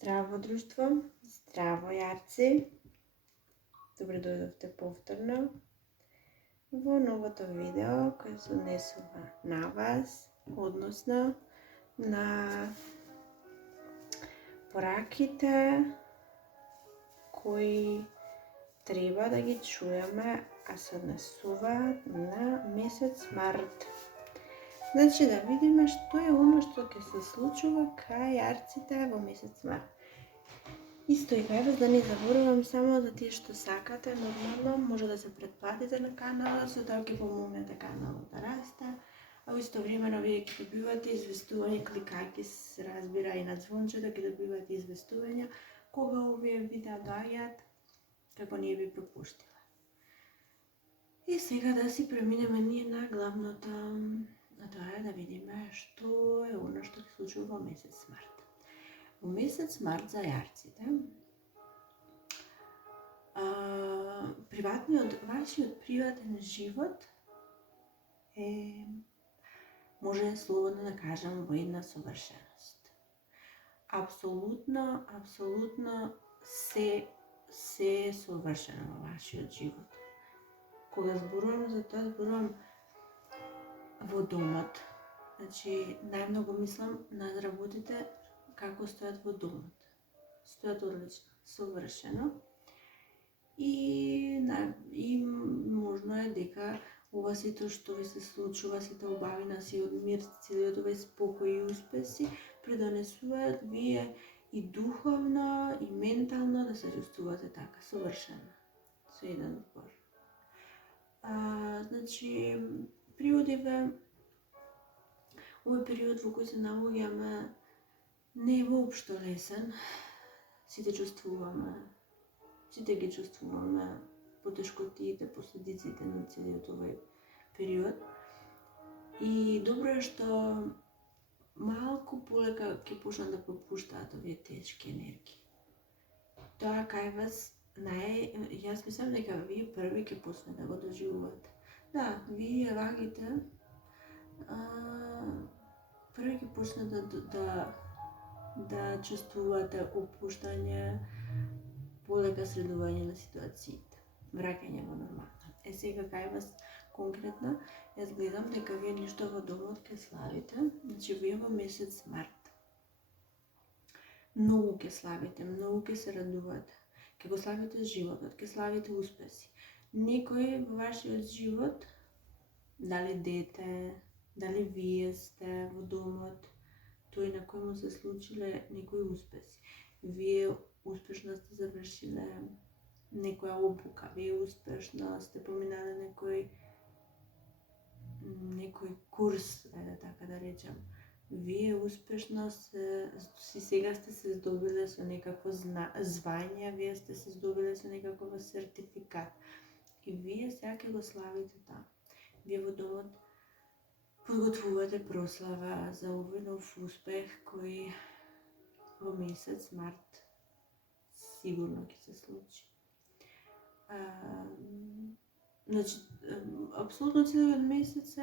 Здраво друштво, здраво јарци, добре дојдовте повторно во новото видео кој се однесува на вас, односно на пораките кои треба да ги чуеме, а се однесуваат на месец март. Значи да видиме што е оно што ќе се случува кај јарците во месец март. Исто и кај вас, да не заборавам, само за тие што сакате, нормално може да се претплатите на каналот, со тоа ќе помогнете каналот да расте, а истовремено вие ќе добивате известување, кликајќи се разбира и на звончето, ќе добивате известувања кога овие видеа доаѓаат, како ние ви пропуштиле. И сега да си преминеме ние на главното, а тоа е да видиме што е оно што се случува во месец март. Во месец март за јарците, вашиот приватен живот е, може слободно да кажам, во една совршеност. Апсолутно се е совршено во вашиот живот. Кога зборувам за тоа, зборувам во домот. Значи, најмногу мислам на работите како стојат во домот. Стојат одлично, совршено. И можно е дека ова сето што ви се случува, сите убавина, сиот мир, целиот овој спокој и успеси придонесуваат вие и духовно, и ментално да се чувствувате така, совршено. Со еден збор. Значи, приводиве, овој период во кој се наоѓаме не е воопшто лесен. Сите ги чувствуваме потешкотиите, последиците на целиот овој период. И добро е што малку полека ќе почнат да попуштаат овие тешки енергии. Тоа кај вас јас мислам дека вие први ќе почнете да го доживувате. Да, вие вагите први ќе почнете да чувствувате опуштање, полека средување на ситуациите, враќање во нормално. Сега кај вас конкретно, јас гледам дека вие ништо во домот ќе славите, значи вие во месец март многу ќе славите, многу ќе се радувате, ќе го славите животот, ќе славите успеси. Некој во вашиот живот, дали дете, дали вие сте во домот, тој на кој му се случиле некои успеси. Вие успешно сте завршиле некоја обука, вие успешно сте поминале некој курс, така да речем. Вие успешно сега сте се здобиле со некакво звање, вие сте се здобиле со некаков сертификат. И вие сега ќе го славите тоа. Вие во домот подготвувате прослава за овој нов успех кој во месец март сигурно ќе се случи. Значи, апсолутно целиот месец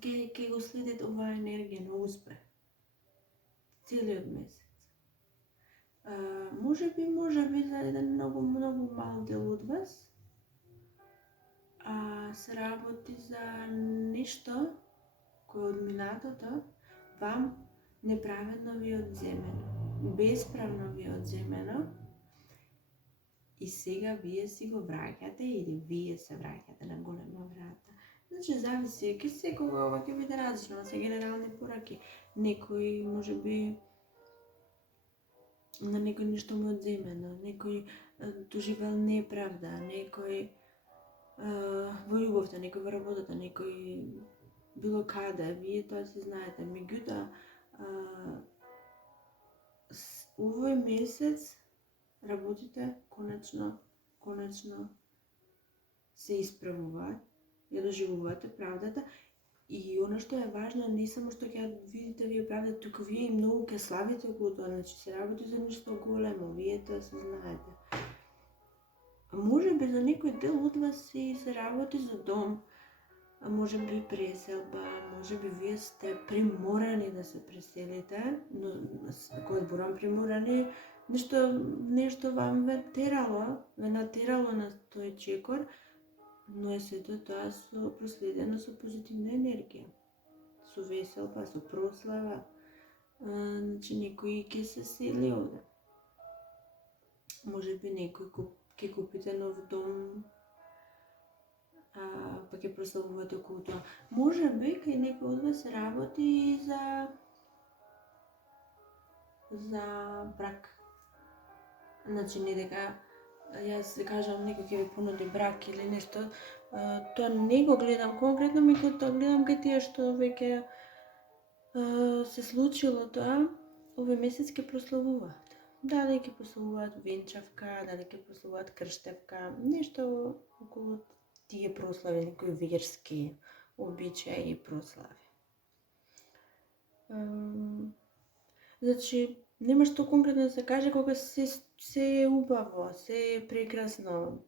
ќе го следите оваа енергија на успех. Целиот месец. Може би за еден многу мал дел од вас се работи за нешто кој од минатото вам неправедно ви одземено, бесправно ви одземено и сега вие си го враќате или вие се враќате на голема врата. Значи, зависи, ке секога ова ќе биде различно, се генерални пораки. Некој, може би, на некој нешто му одземено, некој доживел неправда, некој во љубовта, некој во работата, некој било каде, вие тоа си знаете. Меѓутоа, овој месец работите конечно се исправуваат, ја доживувате правдата и оно што е важно, не само што ќе видите вие правдата, туку вие и многу ќе славите околу тоа, значи се работи за нешто големо, вие тоа се знаете. Може би за некој дел од вас се работи за дом, може би преселба, може би вие сте приморани да се преселите, но кога зборам приморани, нешто вам ве натерало на тој чекор, но е сето тоа проследено со позитивна енергија, со веселба, со прослава. Значи некој ќе се сели овде. Може би некој ќе купите нов дом, па ќе прославувате околу тоа. Може би кај некој од вас работи и за брак. Значи не дека јас се кажам некој ќе ви понуди брак или нешто, тоа не го гледам конкретно, меѓу тоа гледам кај тие што веќе се случило тоа, овој месец ќе прославуваат. Дали ќе прославуваат венчавка, дали ќе прославуваат крштевка, нешто околу тие прослави, некои верски обичаи и прослави. Значи, нема што конкретно да се каже кога се е убаво, се е прекрасно.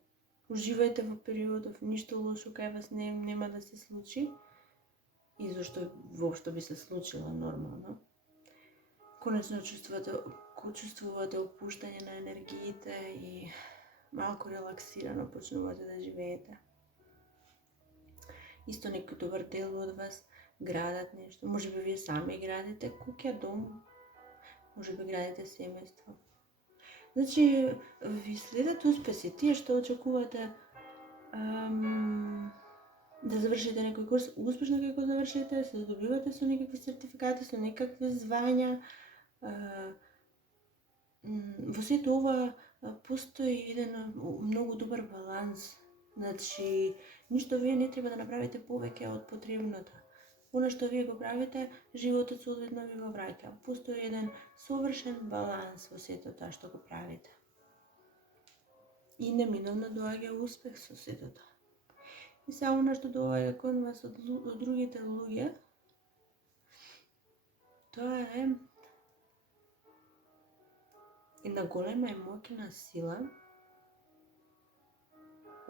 Уживајте во периодов, ништо лошо кај вас нема да се случи. И зашто воопшто би се случило нормално. Конечно чувствувате опуштање на енергиите и малку релаксирано почнувате да живеете. Исто некој добар дел од вас градат нешто. Може би вие сами градите куќа, дом. Може би градите семејство. Значи, ви следат успеси. Тие што очекувате да завршите некој курс, успешно кога го завршите, се здобивате со некакви сертификати, со некакви звања. Во сето ова постои еден многу добар баланс. Значи, ништо вие не треба да направите повеќе од потребното. Оно што вие го правите, животот соодветно ви го враќа. Постои еден совршен баланс во сето тоа што го правите. И неминовно доаѓа успех со сето тоа. И само оно што доаѓа кон вас од другите луѓе, тоа е една голема и моќна сила.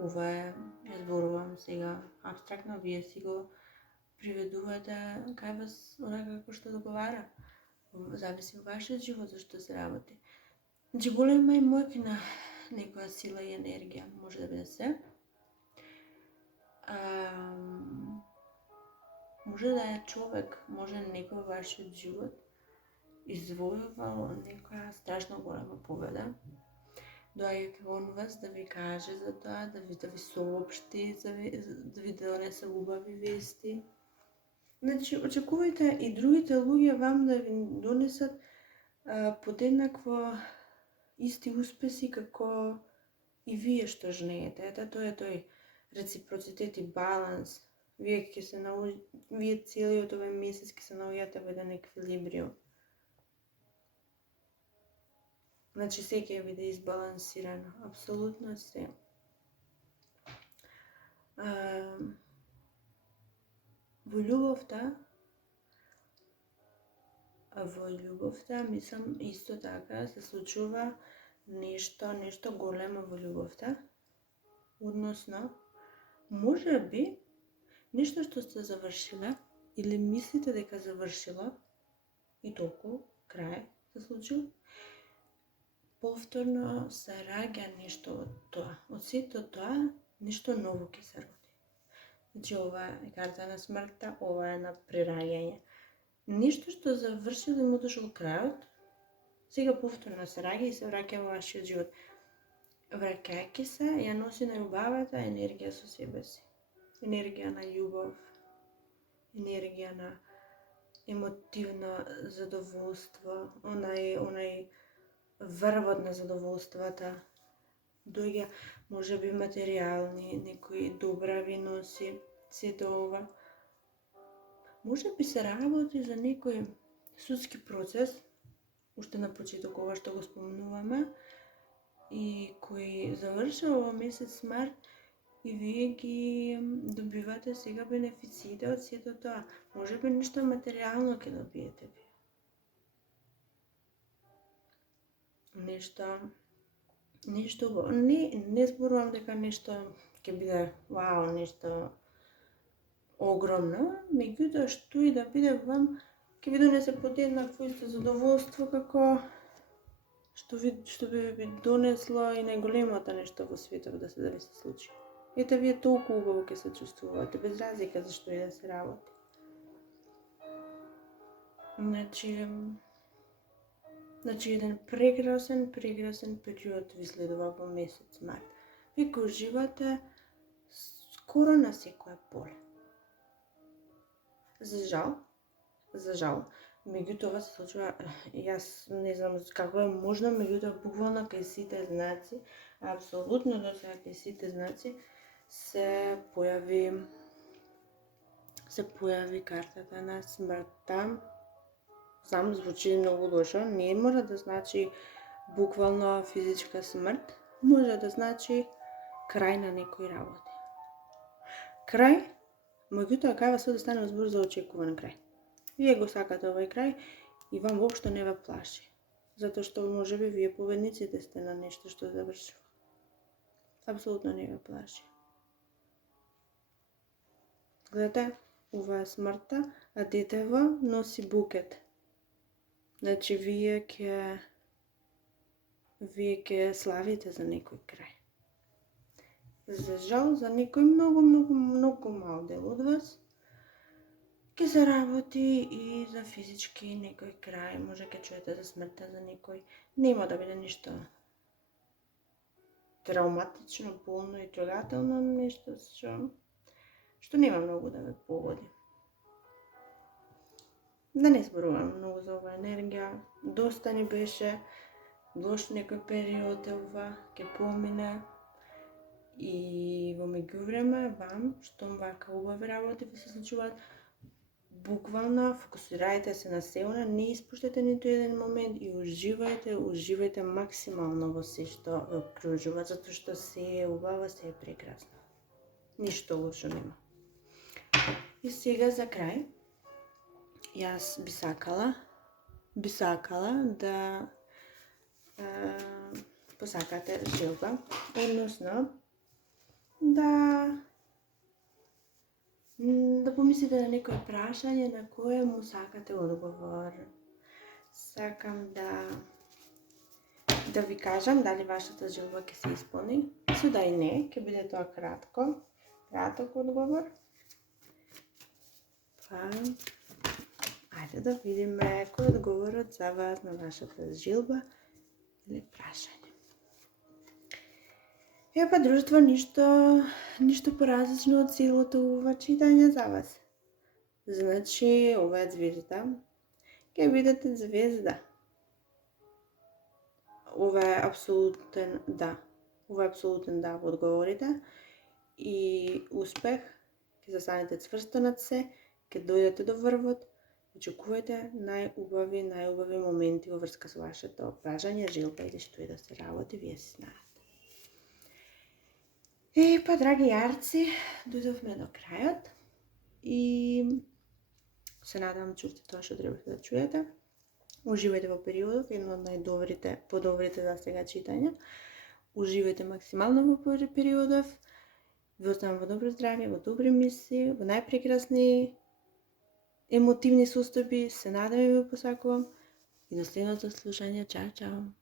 Ова е, ја зборувам сега абстрактно, вие си го приведувате кај вас онака како што договара. Зависи во вашиот живот за што се работи. Значи голема и моќна некоја сила и енергија може да биде се. Може да е човек, може некој во вашиот живот извојувал некоја страшно голема победа, доаѓа кон вас да ви каже за тоа, да ви соопшти, да ви донесе убави вести. Значи, очекувајте и другите луѓе вам да ви донесат подеднакво исти успеси како и вие што жнеете. Ета тоа е тој реципроцитет и баланс. Вие целиот овој месец ќе се наоѓате во еден еквилибриум. Значи се ќе биде избалансирано, апсолутно се. Во љубовта, мислам, исто така се случува нешто големо во љубовта. Односно, може би, нешто што сте завршиле или мислите дека завршило и толку, крај се случил, повторно се раѓа нешто од тоа. Од сето тоа, нешто ново ќе се роди. Значи, ова е карта на смртта, ова е на прираѓање. Нешто што завршило и му дошол крајот, сега повторно се раѓа и се враќа во вашиот живот. Враќајќи се, ја носи најубавата енергија со себе си. Енергија на љубов, енергија на емотивно задоволство, онај врвот на задоволствата, доаѓа може би материјални, некои добрави носи, сето ова. Може би се работи за некој судски процес, уште на почеток ова што го спомнуваме, и кој завршува во месец март и вие ги добивате сега бенефициите од сето тоа. Може би нешто материјално ќе добиете вие. Нешто убаво. Не зборувам дека нешто ќе биде вау, нешто огромна, меѓутоа што и да биде вам, ќе ви донесе подеднакво исто задоволство како што би донесло и најголемото нешто во светот да ви се случи. Ете, вие толку убаво ќе се чувствувате, без разлика за што и да се работи. Значи еден прекрасен период ви следува во месец март. Ви го уживате скоро на секоја поле. За жал, меѓутоа ова се случува, јас не знам како е можно, меѓутоа буквално кај сите знаци, апсолутно до сега кај сите знаци се појави картата на смртта. Знам, звучи многу лошо, не мора да значи буквално физичка смрт, може да значи крај на некои работи. Крај, меѓутоа кај вас да стане збор за очекуван крај. Вие го сакате овој крај и вам воопшто не ве плаши, затоа што можеби вие победниците сте на нешто што завршува. Апсолутно не ве плаши. Гледате, ова е смртта, а детево носи букет. Значи, вие ќе славите за некој крај. За жал, за некој многу мал дел од вас, ќе се работи и за физички некој крај, може ќе чуете за смртта за некој. Нема да биде ништо травматично, болно и трогателно, нешто што нема многу да ве погоди. Да не зборувам многу за ова енергија, доста ни беше, лош некој период е ова, ќе помине и во меѓувреме вам, штом вака убави работи ви се случуваат, буквално фокусирајте се на сеона, не испуштете ниту еден момент и уживајте максимално во се што ве окружува, затоа што се е убаво, се е прекрасно. Ништо лошо нема. И сега за крај, јас би сакала да посакате желба, односно да помислите на некој прашање на кое му сакате одговор. Сакам да ви кажам дали вашата желба ќе се исполни. Со да и не, ќе биде тоа краток одговор. Па, ајде да видиме кој е одговорот за вас на вашата желба или прашање. Ева па друштво, ништо поразлично од целото ова читање за вас. Значи, ова е звезда. Ќе бидете звезда. Ова е апсолутен да. Ова е апсолутен да во одговорите. И успех, ќе застанете цврсто над се, ќе дојдете до врвот, очекувајте најубави моменти во врска со вашето прашање, желба или што и да се работи, вие се знаете. Па, драги јарци, дојдовме до крајот и се надам чувствите тоа што требате да чуете. Уживајте во периодот, едно од подобрите за сега читања. Уживајте максимално во периодов, ви оставам во добро здравје, во добри мисли, во најпрекрасни емотивни состојби, се надам и ве посакувам и до следното слушање. Чао, чао!